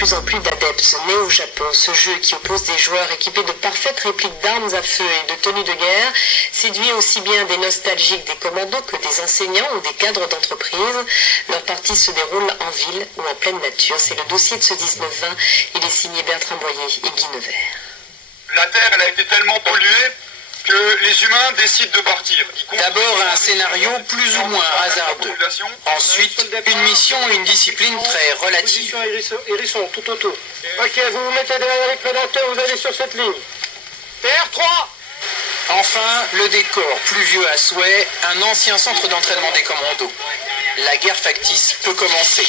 plus en plus d'adeptes nés au Japon. Ce jeu qui oppose des joueurs équipés de parfaites répliques d'armes à feu et de tenues de guerre séduit aussi bien des nostalgiques des commandos que des enseignants ou des cadres d'entreprise. Leur partie se déroule en ville ou en pleine nature. C'est le dossier de ce 19-20. Il est signé Bertrand Boyer et Guy Nevers. La Terre, elle a été tellement polluée que les humains décident de partir. D'abord un scénario plus ou moins hasardeux. Ensuite, une mission et une discipline très relative. Hérisson, tout autour. Ok, vous vous mettez derrière les prédateurs, vous allez sur cette ligne. PR3. Enfin, le décor pluvieux à souhait, un ancien centre d'entraînement des commandos. La guerre factice peut commencer.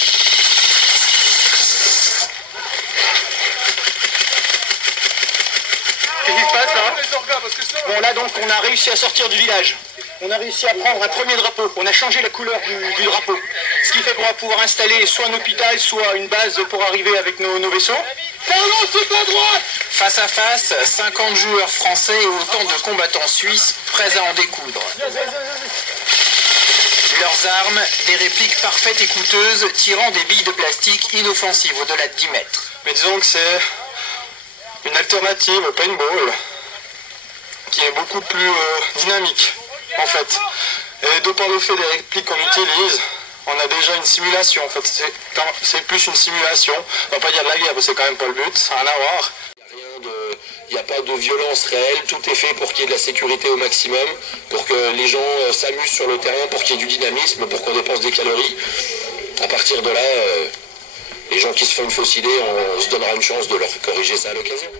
Qu'est-ce qui se passe là? Bon, là donc on a réussi à sortir du village. On a réussi à prendre un premier drapeau. On a changé la couleur du drapeau. Ce qui fait qu'on va pouvoir installer soit un hôpital, soit une base pour arriver avec nos vaisseaux. Pardon, c'est à droite! Face à face, 50 joueurs français et autant de combattants suisses prêts à en découdre. Leurs armes, des répliques parfaites et coûteuses tirant des billes de plastique inoffensives au-delà de 10 mètres. Mais disons que c'est une alternative au paintball qui est beaucoup plus dynamique en fait. Et de par le fait des répliques qu'on utilise, on a déjà une simulation en fait. C'est plus une simulation. On va pas dire de la guerre, parce que c'est quand même pas le but, ça n'a rien à voir. Il n'y a pas de violence réelle, tout est fait pour qu'il y ait de la sécurité au maximum, pour que les gens s'amusent sur le terrain, pour qu'il y ait du dynamisme, pour qu'on dépense des calories. À partir de là, les gens qui se font une fausse idée, on se donnera une chance de leur corriger ça à l'occasion.